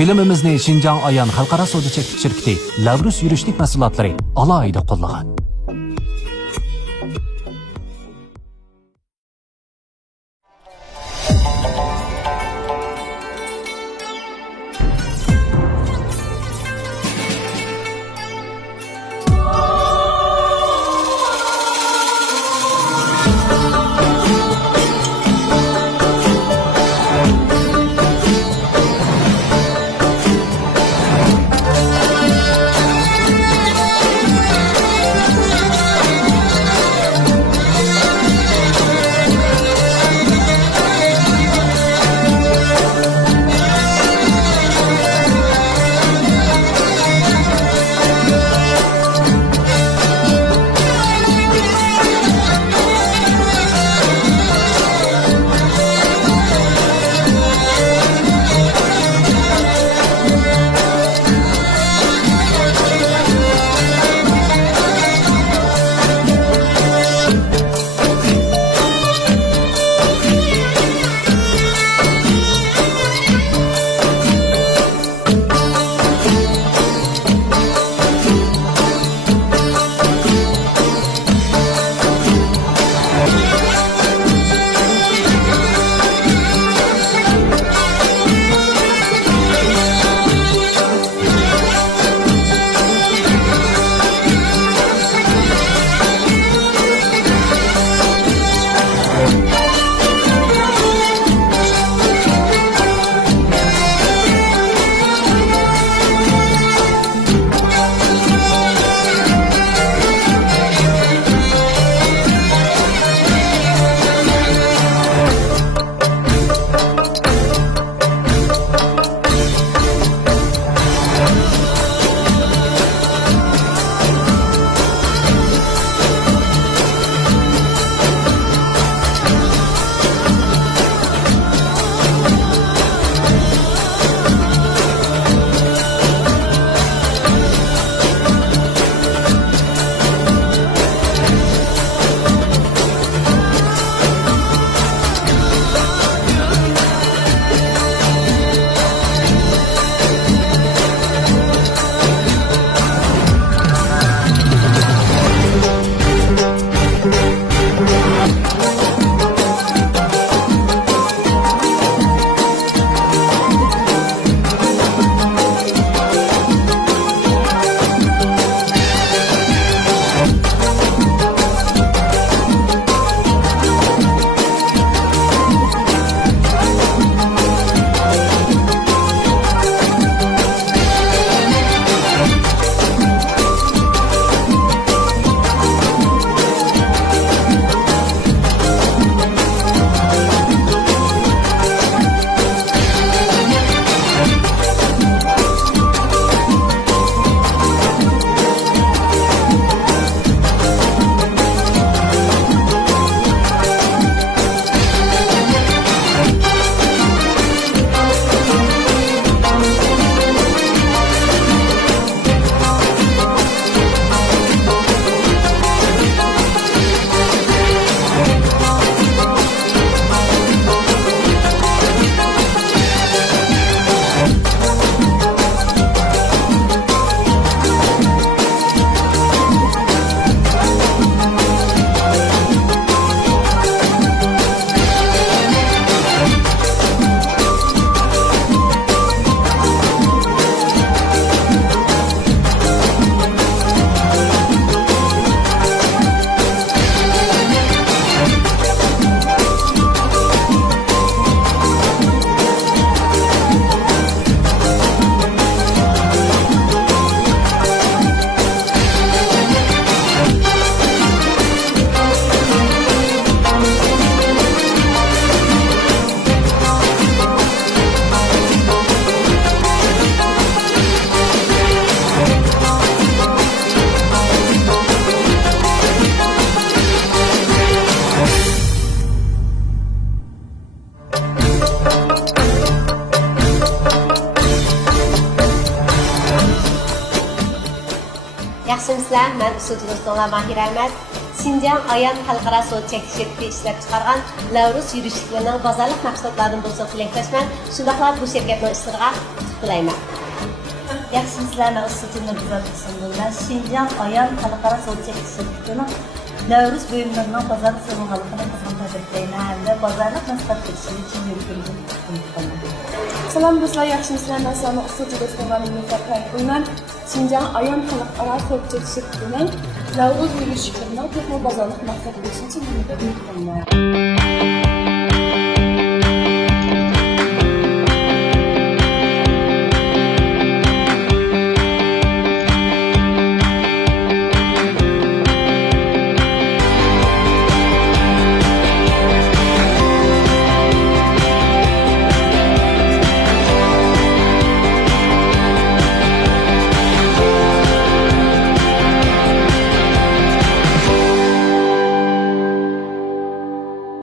Filmimizni Şinjan Ayan Xalqaro savdo şirkati Lavrus yurishlik mahsulotlari alohida qo'llagan. Yaxshimizlar, men usulchi do'stinglar Mahir Ahmad. Şinjan Ayan Xalqaro savdo şirkati ishlab chiqargan Lavrus yurishliklarining bozorlik mahsulotlaridan bo'lsa tilakdoshman. Shundaqla bu shirkatning ishlariga tilayman. Yaxşımızlar, mən Isıtınla güzel kısımdır. Ben Şincan Ayan Xalqara Sol Çekiş Şirketi'nin Nevruz bölümlerinden pazar sonu halkına kızgın təbrikləyinə həm də bazarlıq məsləhət keçişi üçün yürütülüdür. Salam dostlar, yaxşımısınlar? Mən Səlma Usulcu Dostlarla Nifət Tərəfindən Şincan Ayan Xalqara Sol Çekiş Şirketi'nin Nevruz yürüyüş fikrindən texno bazarlıq məsləhət keçişi üçün yürütülüdür.